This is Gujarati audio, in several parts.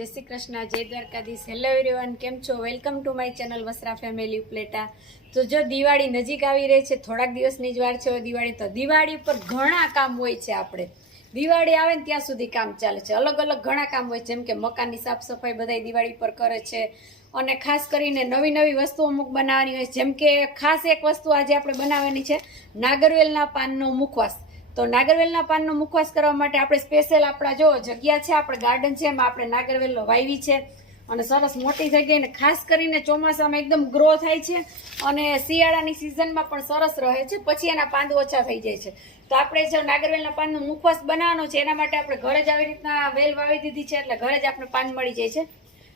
જય શ્રી કૃષ્ણ, જય દ્વારકાધીશ. હેલો એવરીવન કેમ છો? Welcome to my channel Vasra family પ્લેટા તો જો દિવાળી નજીક આવી રહી છે, થોડાક દિવસની જ વાર છે દિવાળી, તો દિવાળી પર ઘણા કામ હોય છે આપણે. દિવાળી આવે ને ત્યાં સુધી કામ ચાલે છે. અલગ અલગ ઘણા કામ હોય જેમ કે મકાનની સાફ સફાઈ બધા દિવાળી પર કરે છે. અને ખાસ કરીને નવી નવી વસ્તુઓ અમુક બનાવવાની હોય જેમ કે ખાસ એક વસ્તુ આજે આપણે બનાવવાની છે, નાગરવેલના પાનનો મુખવાસ. તો નાગરવેલના પાનનો મુખવાસ કરવા માટે આપણે સ્પેશિયલ આપણા જો જગ્યા છે, આપણે ગાર્ડન છે, એમાં આપણે નાગરવેલનો વાવી છે. અને સરસ મોટી થઈ ખાસ કરીને ચોમાસામાં એકદમ ગ્રો થાય છે અને શિયાળાની સિઝનમાં પણ સરસ રહે છે, પછી એના પાંદ ઓછા થઈ જાય છે. તો આપણે જો નાગરવેલના પાનનો મુખવાસ બનાવવાનો છે, એના માટે આપણે ઘરે જ આવી રીતના વેલ વાવી દીધી છે, એટલે ઘરે જ આપણે પાન મળી જાય છે.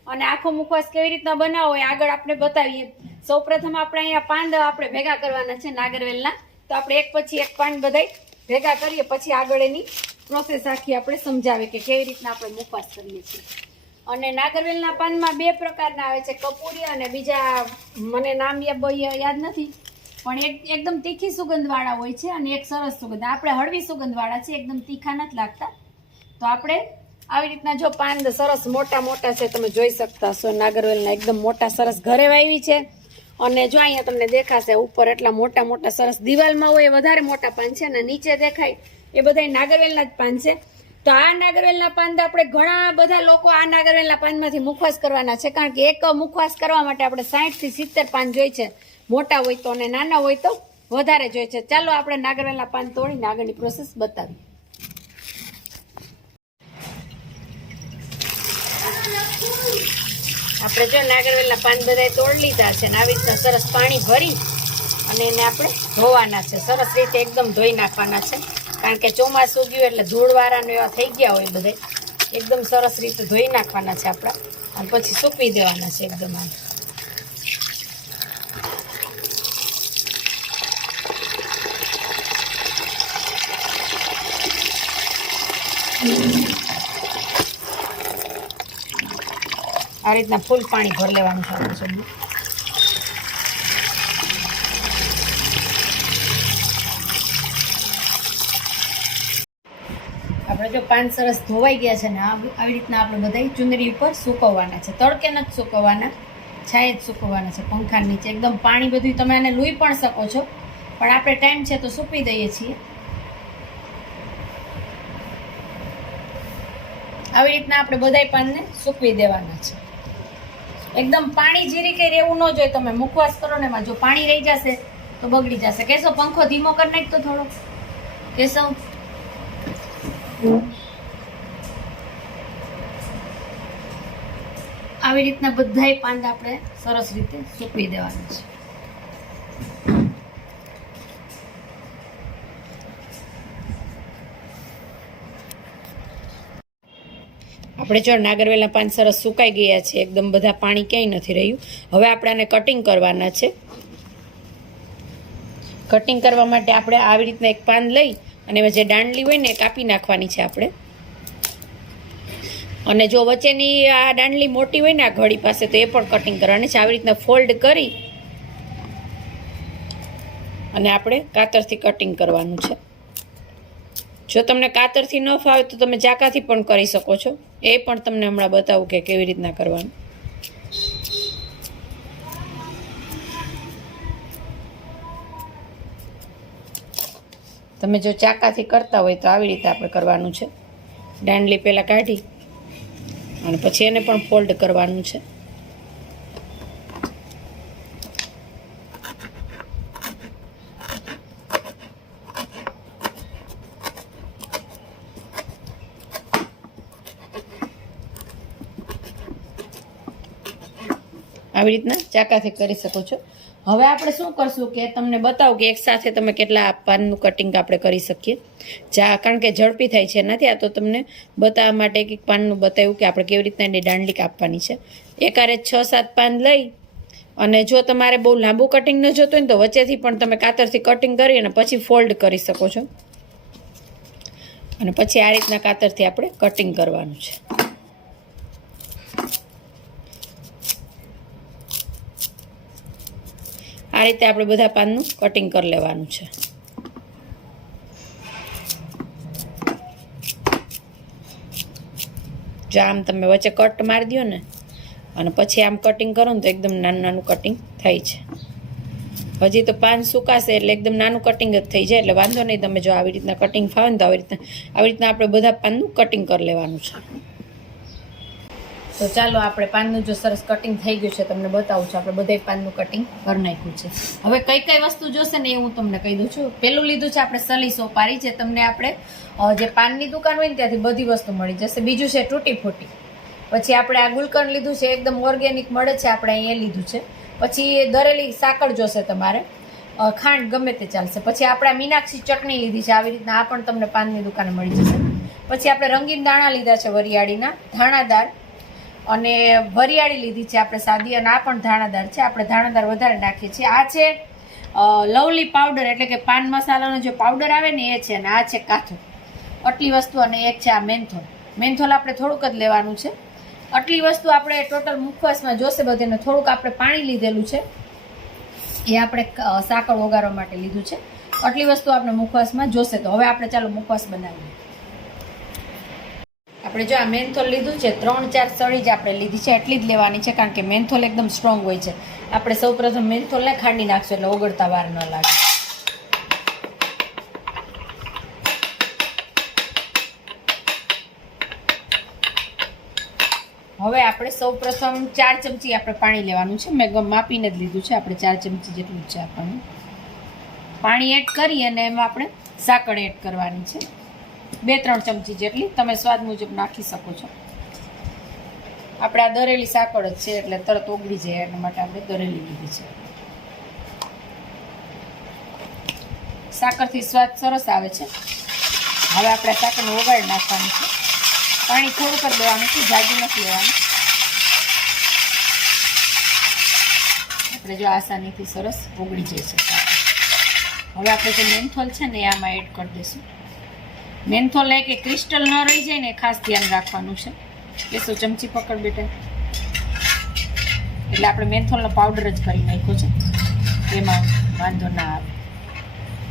અને આખો મુખવાસ કેવી રીતના બનાવો એ આગળ આપણે બતાવીએ. સૌપ્રથમ આપણે અહીંયા પાંદ આપણે ભેગા કરવાના છે નાગરવેલના. તો આપણે એક પછી એક પાન બધાય ભેગા કરીએ, પછી આગળ એની પ્રોસેસ આખી આપણે સમજાવે કે કેવી રીતના આપણે મુખવાસ કરીએ છીએ. અને નાગરવેલના પાનમાં બે પ્રકારના આવે છે, કપૂરી અને બીજા મને નામ યાદ નથી, પણ એક એકદમ તીખી સુગંધવાળા હોય છે અને એક સરસ સુગંધ. આપણે હળવી સુગંધવાળા છે એકદમ તીખા નથી લાગતા. તો આપણે આવી રીતના જો પાન સરસ મોટા મોટા છે, તમે જોઈ શકતા છો નાગરવેલના એકદમ મોટા સરસ ઘરે વાવી છે. અને જો અહીંયા તમને દેખાશે, ઉપર એટલા મોટા મોટા સરસ દિવાલમાં હોય, એ વધારે મોટા પાન છે અને નીચે દેખાય, એ બધા નાગરવેલના જ પાન છે. તો આ નાગરવેલના પાન આપણે ઘણા બધા લોકો આ નાગરવેલના પાનમાંથી મુખવાસ કરવાના છે, કારણ કે એક મુખવાસ કરવા માટે આપણે સાહીઠથી સિત્તેર પાન જોઈ છે. મોટા હોય તો અને નાના હોય તો વધારે જોઈએ છે. ચાલો આપણે નાગરવેલના પાન તોડીને આગળની પ્રોસેસ બતાવીએ. આપણે જો નાગરવેલના પાન બધા તોડ લીધા છે ને આવી રીતના સરસ પાણી ભરી અને એને આપણે ધોવાના છે. સરસ રીતે એકદમ ધોઈ નાખવાના છે. કારણ કે ચોમાસું ગયું એટલે ધૂળવાળાને એવા થઈ ગયા હોય બધે એકદમ સરસ રીતે ધોઈ નાખવાના છે આપણા. અને પછી સૂકવી દેવાના છે એકદમ આમ. આ રીતના ફૂલ પાણી ભરી લેવાનું છે આપણે જો પાન સરસ ધોવાઈ ગયા છે ને આવી રીતના આપણે બધા ચુંદડી ઉપર સૂકવવાના છે. તડકે નથી સૂકવવાના, છાંય જ સૂકવવાના છે પંખા નીચે. એકદમ પાણી બધું તમે આને લૂઈ પણ શકો છો, પણ આપણે ટાઈમ છે તો સૂકવી દઈએ છીએ. આવી રીતના આપણે બધાય પાનને સૂકવી દેવાના છે. એકદમ પાણી જીરી કે રહેવું ન જોઈએ તમે. મુખવાસ કરો ને એમાં જો પાણી રહી જશે તો બગડી જશે. કેશો, પંખો ધીમો કરી નાખ તો થોડો. કેશવ આવી રીતના બધાય પાંદ આપણે સરસ રીતે સૂકવી દેવાના છે. આપણે જો નાગરવેલના પાન સરસ સુકાઈ ગયા છે, એકદમ બધા પાણી ક્યાંય નથી રહ્યું. હવે આપણે આને કટિંગ કરવાના છે. કટિંગ કરવા માટે આપણે આવી રીતના એક પાન લઈ અને એમાં જે દાંડલી હોય ને એ કાપી નાખવાની છે આપણે. અને જો વચ્ચેની આ દાંડલી મોટી હોય ને આ ઘડી પાસે, તો એ પણ કટિંગ કરવાની છે. આવી રીતના ફોલ્ડ કરી અને આપણે કાતરથી કટિંગ કરવાનું છે. જો તમને કાતરથી ન ફાવે તો તમે ચાકાથી પણ કરી શકો છો. એ પણ તમને હમણાં બતાવું કે કેવી રીતના કરવાનું. તમે જો ચાકાથી કરતા હોય તો આવી રીતે આપણે કરવાનું છે. દાંડલી પહેલાં કાઢી અને પછી એને પણ ફોલ્ડ કરવાનું છે. આવી રીતના ચાકાથી કરી શકો છો. હવે આપણે શું કરશું કે તમને બતાવું કે એકસાથે તમે કેટલા પાનનું કટિંગ આપણે કરી શકીએ. ચા કારણ કે ઝડપી થાય છે, નથી આ તો તમને બતાવવા માટે એક એક પાનનું બતાવ્યું કે આપણે કેવી રીતના એની દાંડલી કાપવાની છે. એકારે છ, સાત પાન લઈ અને જો તમારે બહુ લાંબુ કટિંગ ન જોતું હોય ને તો વચ્ચેથી પણ તમે કાતરથી કટિંગ કરી અને પછી ફોલ્ડ કરી શકો છો. અને પછી આ રીતના કાતરથી આપણે કટિંગ કરવાનું છે. આ રીતે આપણે બધા પાનનું કટિંગ કરી લેવાનું છે. જો આમ તમે વચ્ચે કટ મારી દો ને, અને પછી આમ કટિંગ કરો ને તો એકદમ નાનું નાનું કટિંગ થાય છે. હજી તો પાન સુકાશે એટલે એકદમ નાનું કટિંગ જ થઈ જાય, એટલે વાંધો નહીં તમે જો આવી રીતના કટિંગ ફાવે ને તો આવી રીતના આવી રીતના આપણે બધા પાનનું કટિંગ કરી લેવાનું છે. તો ચાલો આપણે પાનનું જો સરસ કટિંગ થઈ ગયું છે, તમને બતાવું છું. આપણે બધા પાનનું કટિંગ કરી નાખ્યું છે. હવે કઈ કઈ વસ્તુ જોશે ને એ હું તમને કહી દઉં છું. પેલું લીધું છે આપણે સલી સોપારી જે તમને આપણે જે પાનની દુકાન હોય ને ત્યાંથી બધી વસ્તુ મળી જશે. બીજું છે તૂટી ફૂટી પછી આપણે આ ગુલકંદ લીધું છે, એકદમ ઓર્ગેનિક મળે છે, આપણે અહીંયા લીધું છે. પછી દરેલી સાકર જોશે તમારે. ખાંડ ગમે તે ચાલશે. પછી આપણે મીનાક્ષી ચટણી લીધી છે, આવી રીતના આ પણ તમને પાનની દુકાને મળી જશે. પછી આપણે રંગીન દાણા લીધા છે વરિયાળીના, ધાણાદાર અને વરિયાળી લીધી છે આપણે સાદી અને આ પણ ધાણાદાર છે. આપણે ધાણાદાર વધારે નાખીએ છીએ. આ છે લવલી પાવડર એટલે કે પાન મસાલાનો જે પાવડર આવે ને એ છે અને આ છે કાથો. આટલી વસ્તુ અને એક છે આ મેન્થોલ. મેન્થોલ આપણે થોડુંક જ લેવાનું છે. આટલી વસ્તુ આપણે ટોટલ મુખવાસમાં જોશે બધીને થોડુંક આપણે પાણી લીધેલું છે. એ આપણે સાકર ઓગાળવા માટે લીધું છે. આટલી વસ્તુ આપણે મુખવાસમાં જોશે તો. હવે આપણે ચાલો મુખવાસ બનાવીએ. આપણે જો આ મેન્થોલ લીધું છે, ત્રણ ચાર સળી જ આપણે લીધી છે, એટલી જ લેવાની છે, કારણ કે મેન્થોલ એકદમ સ્ટ્રોંગ હોય છે. આપણે સૌ પ્રથમ મેન્થોલને ખાંડી નાખશું એટલે ઓગળતા વાર ન લાગે. હવે આપણે સૌ પ્રથમ ચાર ચમચી આપણે પાણી લેવાનું છે. મેં માપીને જ લીધું છે, આપણે ચાર ચમચી જેટલું છે આપણને પાણી એડ કરી અને એમાં આપણે સાકર એડ કરવાની છે. બે ત્રણ ચમચી જેટલી તમે સ્વાદ મુજબ નાખી શકો છો. આપણે આ દરેલી સાકર જ છે એટલે તરત ઓગળી જાય એના માટે આપણે દરેલી લીધી છે. સાકરથી સ્વાદ સરસ આવે છે. હવે આપણે સાકરને ઓગાળી નાખવાનું છે. પાણી થોડુંક જ દેવાનું છે, જાજુ નથી લેવાનું. આપણે જો આસાનીથી સરસ ઓગળી જાય છે હવે આપણે જે મેન્થોલ છે ને એ આમાં એડ કરી દઈશું. મેન્થોલ એ કે ક્રિસ્ટલ ન રહી જાય ને ખાસ ધ્યાન રાખવાનું છે. કેસો ચમચી પકડ બેટા. એટલે આપણે મેન્થોલનો પાવડર જ કરી નાખ્યો છે. એમાં વાંધો ના આવે.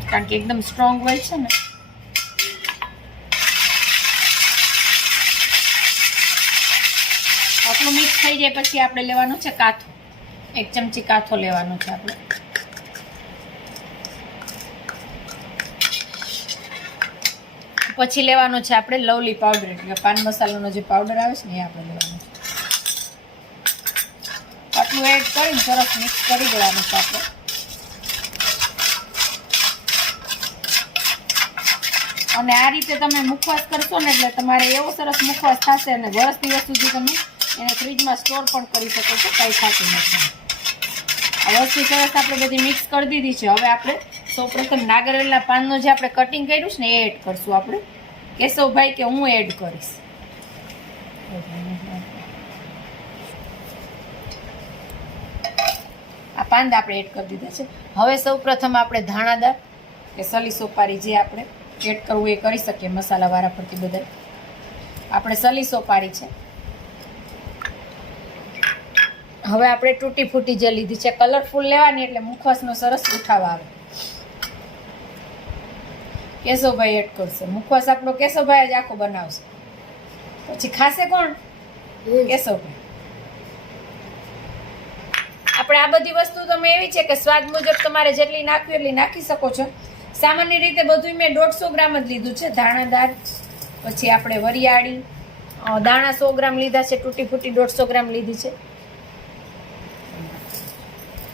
કારણ કે એકદમ સ્ટ્રોંગ હોય છે ને. આટલું મિક્સ થઈ જાય પછી આપણે લેવાનું છે કાથો. એક ચમચી કાથો લેવાનો છે આપણે. પછી લેવાનો છે આપણે લવલી પાવડર એટલે પાન મસાલાનો જે પાવડર આવે છે ને એ આપણે લેવાનો છે. આટલું એડ કરીને સરસ મિક્સ કરી દેવાનું છે આપણે. અને આ રીતે તમે મુખવાસ કરશો ને એટલે તમારે એવો સરસ મુખવાસ થશે અને વર્ષ દિવસ સુધી તમે એને ફ્રીજમાં સ્ટોર પણ કરી શકો છો, કંઈ થતું નથી. આ વસ્તુ સરસ આપણે બધી મિક્સ કરી દીધી છે. હવે આપણે સૌપ્રથમ નાગરેલા પાનનું જે આપણે કટિંગ કર્યું છે ને એ એડ કરશું આપણે. કેશવભાઈ કે હું એડ કરીશ. આ પાંદા આપણે એડ કરી દીધા છે. હવે સૌપ્રથમ આપણે ધાણાદાર કે સલી સોપારી જે આપણે એડ કરવું એ કરી શકીએ મસાલાવાળા પરથી બધા આપણે સલી સોપારી છે. હવે આપણે તૂટી ફૂટી જે લીધી છે કલરફુલ લેવાની એટલે મુખવાસનો સરસ ઉઠાવ આવે. કેશવભાઈ એડ કરશે. મુખવાસ આપણો કેશવભાઈ જ આખો બનાવશે. પછી ખાશે કોણ? કેશવભાઈ આપણે આ બધી વસ્તુ તમે એવી છે કે સ્વાદ મુજબ તમારે જેટલી નાખવી એટલી નાખી શકો છો. સામાન્ય રીતે બધું મેં દોઢસો ગ્રામ જ લીધું છે. ધાણાદાર પછી આપણે વરિયાળી દાણા સો ગ્રામ લીધા છે તૂટી ફૂટી દોઢસો ગ્રામ લીધી છે.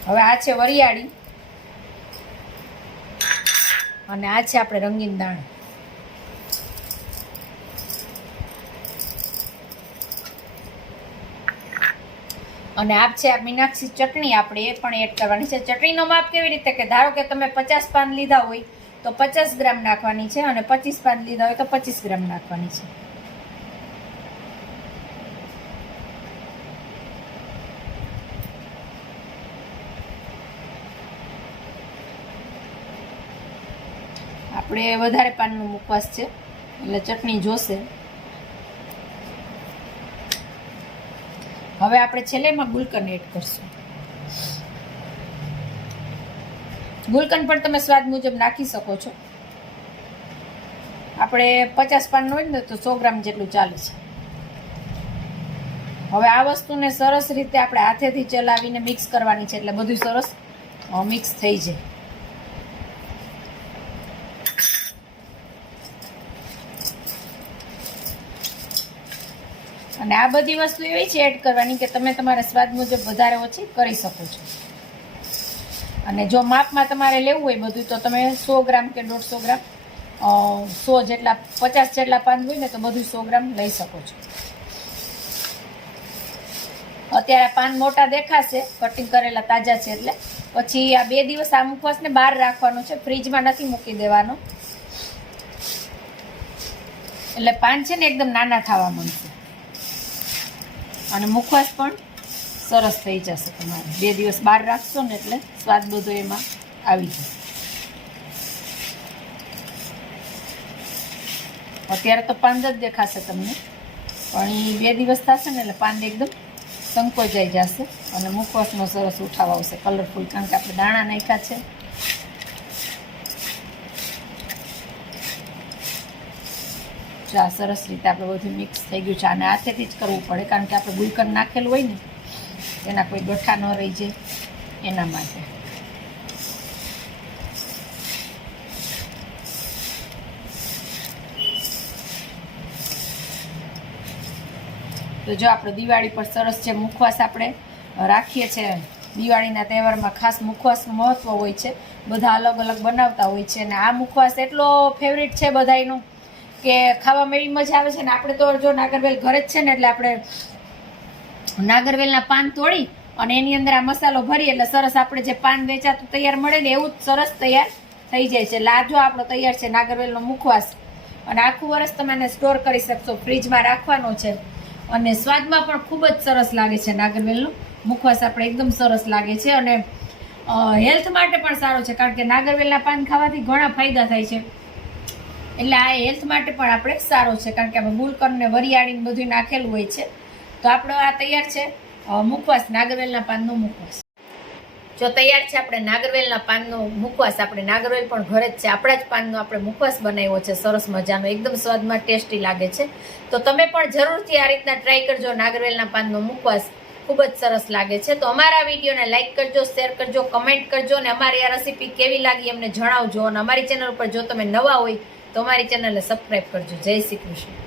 હવે આ છે વરિયાળી. અને આ છે આપણે રંગીન દાણા. અને આપ છે આ મીનાક્ષી ચટણી, આપણે એ પણ એડ કરવાની છે. ચટણીનો માપ કેવી રીતે? કે ધારો કે તમે પચાસ પાન લીધા હોય, તો પચાસ ગ્રામ નાખવાની છે અને પચીસ પાન લીધા હોય, તો પચીસ ગ્રામ નાખવાની છે. આપણે વધારે પાનનું મુકવાસ છે. એટલે ચટણી જોશે. હવે આપણે છેલ્લે એમાં ગુલકંદ એડ કરશું. ગુલકન પણ તમે સ્વાદ મુજબ નાખી શકો છો. આપણે પચાસ પાનનું હોય ને તો સો ગ્રામ જેટલું ચાલે છે. હવે આ વસ્તુને સરસ રીતે આપણે હાથેથી ચલાવીને મિક્સ કરવાની છે એટલે બધું સરસ મિક્સ થઈ જાય. અને આ બધી વસ્તુ એવી છે એડ કરવાની કે તમે તમારા સ્વાદ મુજબ વધારે ઓછી કરી શકો છો. અને જો માપમાં તમારે લેવું હોય બધું, તો તમે સો ગ્રામ કે દોઢસો ગ્રામ સો જેટલા, પચાસ જેટલા પાન હોય ને તો બધું સો ગ્રામ લઈ શકો છો. અત્યારે પાન મોટા દેખાશે, કટિંગ કરેલા તાજા છે એટલે. પછી આ બે દિવસ આ મુખવાસને બહાર રાખવાનું છે, ફ્રીજમાં નથી મૂકી દેવાનો. એટલે પાન છે ને એકદમ નાના થવા માંડશે. અને મુખવાસ પણ સરસ થઈ જશે તમારે. બે દિવસ બહાર રાખશો ને એટલે સ્વાદ બધો એમાં આવી જશે. અત્યારે તો પાંદ જ દેખાશે તમને. પણ એ બે દિવસ થશે ને એટલે પાંદ એકદમ સંકોચાઈ જશે અને મુખવાસનો સરસ ઉઠાવ આવશે. કલરફુલ કારણ કે આપણે દાણા નાખ્યા છે. જો આ સરસ રીતે આપણે બધું મિક્સ થઈ ગયું છે. અને હાથેથી જ કરવું પડે, કારણ કે આપણે ગુલકન નાખેલું હોય ને, એના કોઈ ગઠ્ઠા ન રહી જાય એના માટે. તો જો આપણે દિવાળી પર સરસ છે મુખવાસ આપણે રાખીએ છીએ દિવાળીના તહેવારમાં ખાસ મુખવાસનું મહત્ત્વ હોય છે. બધા અલગ અલગ બનાવતા હોય છે અને આ મુખવાસ એટલો ફેવરિટ છે બધાયનો. કે ખાવામાં એવી મજા આવે છે ને આપણે તો જો નાગરવેલ ઘરે જ છે ને એટલે આપણે નાગરવેલના પાન તોડી અને એની અંદર આ મસાલો ભરી એટલે સરસ આપણે જે પાન વેચાતું તૈયાર મળે ને એવું જ સરસ તૈયાર થઈ જાય છે. લાજો આપણો તૈયાર છે નાગરવેલનો મુખવાસ. અને આખું વર્ષ તમે એને સ્ટોર કરી શકશો. ફ્રીજમાં રાખવાનો છે. અને સ્વાદમાં પણ ખૂબ જ સરસ લાગે છે નાગરવેલનો મુખવાસ. આપણે એકદમ સરસ લાગે છે. અને હેલ્થ માટે પણ સારો છે. કારણ કે નાગરવેલના પાન ખાવાથી ઘણા ફાયદા થાય છે. એટલે આ હેલ્થ માટે પણ આપણે સારો છે, કારણ કે આપણે ગુલકરને વરિયાળીને બધું નાખેલું હોય છે. તો આપણો આ તૈયાર છે મુખવાસ, નાગરવેલના પાનનો મુખવાસ. જો તૈયાર છે આપણે નાગરવેલના પાનનો મુખવાસ, આપણે નાગરવેલ પણ ઘરે જ છે. આપણા જ પાનનો આપણે મુખવાસ બનાવ્યો છે, સરસ મજાનો, એકદમ સ્વાદમાં ટેસ્ટી લાગે છે. તો તમે પણ જરૂરથી આ રીતના ટ્રાય કરજો, નાગરવેલના પાનનો મુખવાસ. ખૂબ જ સરસ લાગે છે. તો અમારા વિડીયોને લાઇક કરજો શેર કરજો કમેન્ટ કરજો, અને અમારી આ રેસીપી કેવી લાગી અમને જણાવજો. અને અમારી ચેનલ ઉપર જો તમે નવા હોય તો અમારી ચેનલને સબસ્ક્રાઈબ કરજો. જય શ્રી કૃષ્ણ.